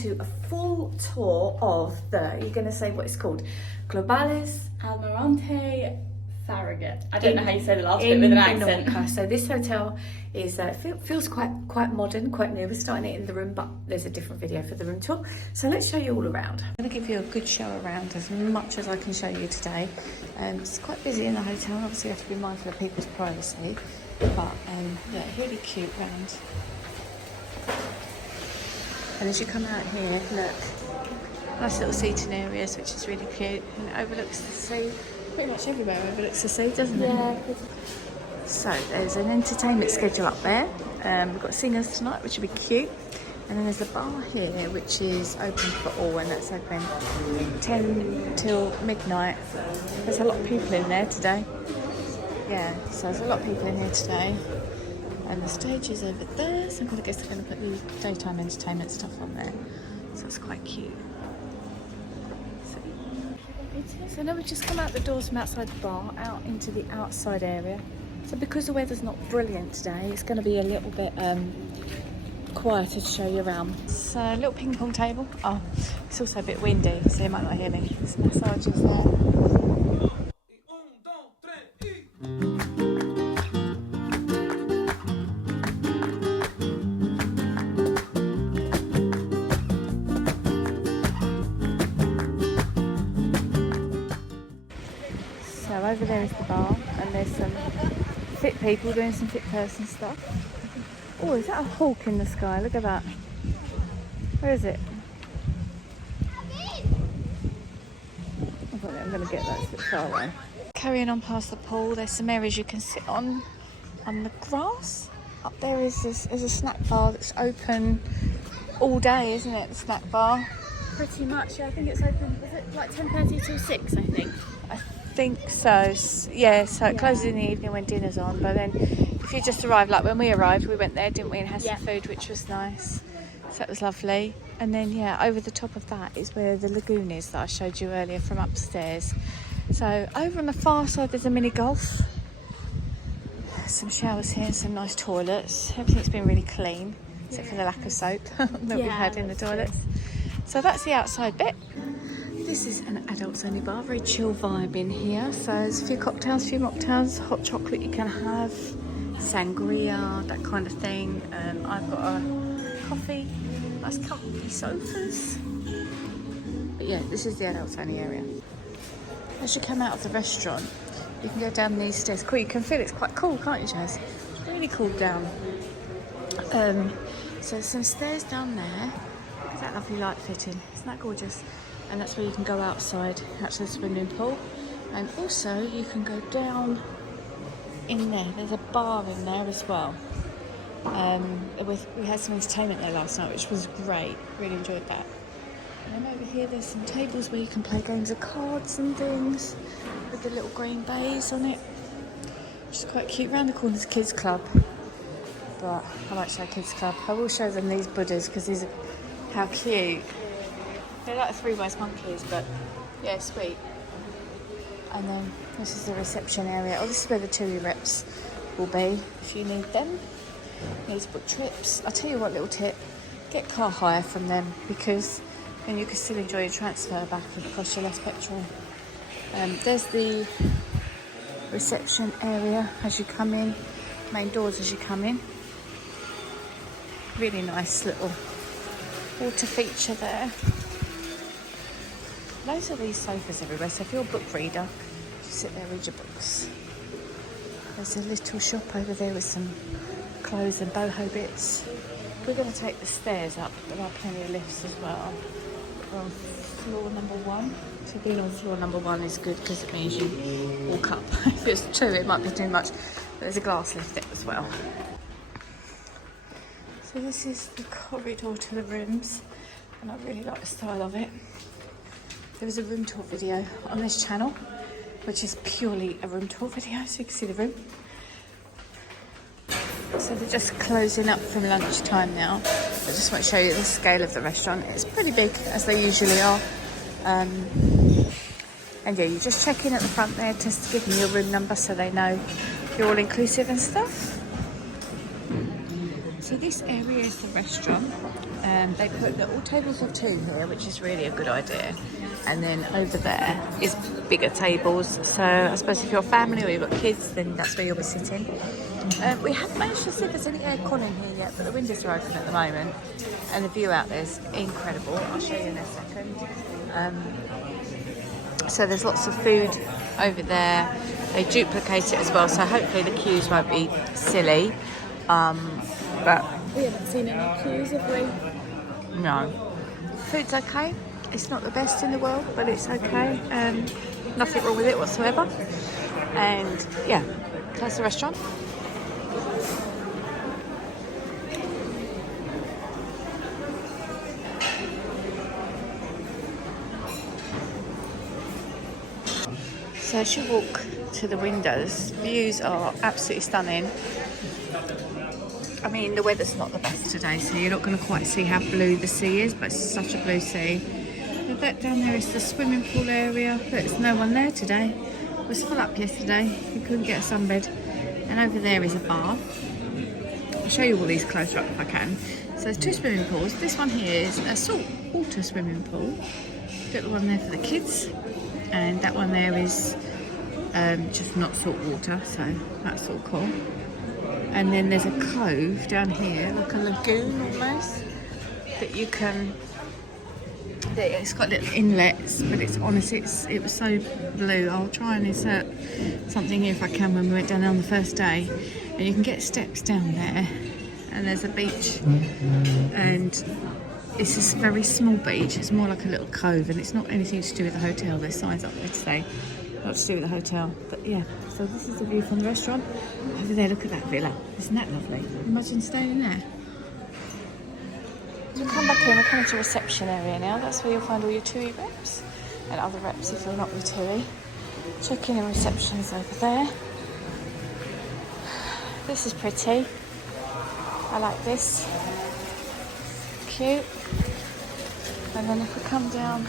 to a full tour of the, you're going to say what it's called, Globales Almirante Farragut. I don't know how you say the last bit with an accent. Menorca. So this hotel is feels quite modern, quite new. We're starting it in the room, but there's a different video for the room tour. So let's show you all around. I'm going to give you a good show around, as much as I can show you today. It's quite busy in the hotel. Obviously, you have to be mindful of people's privacy, but yeah, really cute round. And as you come out here, look, nice little seating areas, which is really cute, and it overlooks the sea. Pretty much everywhere overlooks the sea, doesn't it? Yeah. So there's an entertainment schedule up there. We've got singers tonight, which will be cute. And then there's a bar here, which is open for all, and that's open 10 till midnight. There's a lot of people in there today. Yeah, so there's a lot of people in here today. And the stage is over there, so I guess they're going to put the daytime entertainment stuff on there. So it's quite cute. So now we've just come out the doors from outside the bar, out into the outside area. So because the weather's not brilliant today, it's going to be a little bit quieter to show you around. So a little ping pong table. Oh, it's also a bit windy, so you might not hear me. There's massages there. So over there is the bar, and there's some fit people doing some fit person stuff. Oh, is that a hawk in the sky? Look at that. Where is it? I'm going to get that, it's a bit far away. Carrying on past the pool, there's some areas you can sit on the grass. Up there is a snack bar that's open all day, isn't it? The snack bar. Pretty much, yeah, I think it's open, is it like 10:30 till 6, I think? I think so, yeah, so it closes in the evening when dinner's on, but then if you just arrived, like when we arrived, we went there, didn't we, and had some food, which was nice, so that was lovely. And then yeah, over the top of that is where the lagoon is that I showed you earlier from upstairs. So over on the far side there's a mini golf, some showers here, some nice toilets. Everything's been really clean except for the lack of soap that we've had in the toilets. So that's the outside bit. This is an adults only bar, very chill vibe in here. So there's a few cocktails, a few mocktails, hot chocolate you can have, sangria, that kind of thing. I've got a coffee, nice comfy sofas. But yeah, this is the adults only area. As you come out of the restaurant, you can go down these stairs. Cool, you can feel it's quite cool, can't you, Jazz? It's really cool down. So there's some stairs down there. Look at that lovely light fitting. Isn't that gorgeous? And that's where you can go outside, out to the swimming pool. And also you can go down in there. There's a bar in there as well. We had some entertainment there last night, which was great. Really enjoyed that. And then over here there's some tables where you can play games of cards and things with the little green bays on it, which is quite cute. Round the corner is a kids club, but I won't show kids club. I will show them these Buddhas because these are how cute. They're like three-wise monkeys, but yeah, sweet. And then this is the reception area. Oh, this is where the TUI reps will be if you need them. You need to book trips. I'll tell you what, little tip: get car hire from them, because then you can still enjoy your transfer back and it costs you less petrol. There's the reception area as you come in, main doors as you come in. Really nice little water feature there. Loads of these sofas everywhere, so if you're a book reader, just sit there, read your books. There's a little shop over there with some clothes and boho bits. We're going to take the stairs up, but there are plenty of lifts as well. We're on floor number 1. So being on floor number 1 is good because it means you walk up. If it's 2, it might be too much, but there's a glass lift there as well. So this is the corridor to the rooms, and I really like the style of it. There is a room tour video on this channel, which is purely a room tour video, so you can see the room. So they're just closing up from lunchtime now. I just want to show you the scale of the restaurant. It's pretty big, as they usually are. And yeah, you just check in at the front there just to give them your room number so they know you're all inclusive and stuff. So this area is the restaurant. They put the all tables of 2 here, which is really a good idea. And then over there is bigger tables. So I suppose if you're a family or you've got kids, then that's where you'll be sitting. We haven't managed to see if there's any aircon in here yet, but the windows are open at the moment. And the view out there is incredible. I'll show you in a second. So there's lots of food over there. They duplicate it as well, so hopefully the queues won't be silly. But we haven't seen any queues, have we? No. Food's okay. It's not the best in the world, but it's okay. Nothing wrong with it whatsoever. And yeah, that's the restaurant. So as you walk to the windows, views are absolutely stunning. I mean, the weather's not the best today, so you're not going to quite see how blue the sea is, but it's such a blue sea. But that down there is the swimming pool area. There's no one there today. It was full up yesterday. We couldn't get a sunbed. And over there is a bar. I'll show you all these closer up if I can. So there's 2 swimming pools. This one here is a salt water swimming pool. Little one there for the kids. And that one there is just not salt water, so that's all cool. And then there's a cove down here, like a lagoon almost, that you can. It's got little inlets, but it's honestly, it was so blue. I'll try and insert something here if I can when we went down there on the first day. And you can get steps down there, and there's a beach, and it's a very small beach. It's more like a little cove, and it's not anything to do with the hotel. There's signs up there to say not to do with the hotel. But yeah, so this is the view from the restaurant. Over there, look at that villa. Isn't that lovely? Imagine staying there. So we'll come back in, we're coming to reception area now. That's where you'll find all your TUI reps and other reps if you're not with TUI. Check-in and reception's over there. This is pretty. I like this. Cute. And then if we come down,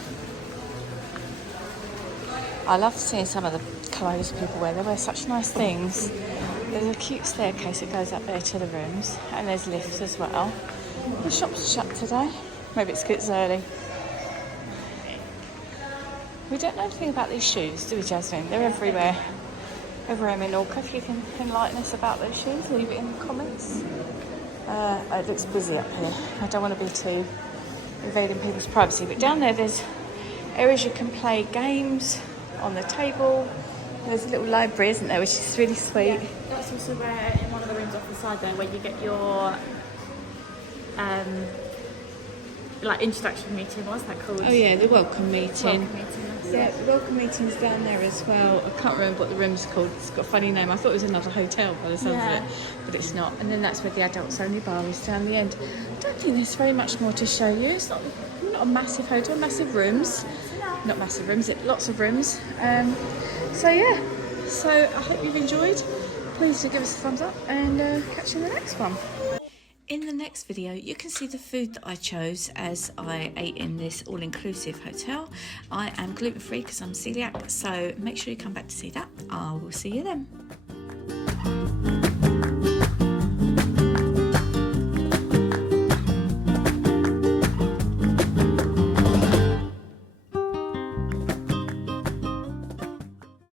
I love seeing some of the clothes people wear. They wear such nice things. There's a cute staircase that goes up there to the rooms, and there's lifts as well. The shops are shut today. Maybe it's because it's early. We don't know anything about these shoes, do we, Jasmine? They're everywhere. Everywhere in Menorca. If you can enlighten us about those shoes, leave it in the comments. It looks busy up here. I don't want to be too invading people's privacy. But down there, there's areas you can play games on the table. There's a little library, isn't there, which is really sweet. Yeah, that's also where, in one of the rooms off the side there, where you get your like introduction meeting. What's that called? Oh yeah, the welcome meeting. Welcome meeting. Yeah, the welcome meeting's down there as well. I can't remember what the room's called. It's got a funny name. I thought it was another hotel by the sounds of it, but it's not. And then that's where the adults only bar is down the end. I don't think there's very much more to show you. It's not a massive hotel, massive rooms. Not massive rooms, lots of rooms. So yeah, so I hope you've enjoyed. Please do give us a thumbs up and catch you in the next one. In the next video, you can see the food that I chose as I ate in this all-inclusive hotel. I am gluten-free because I'm celiac, so make sure you come back to see that. I will see you then.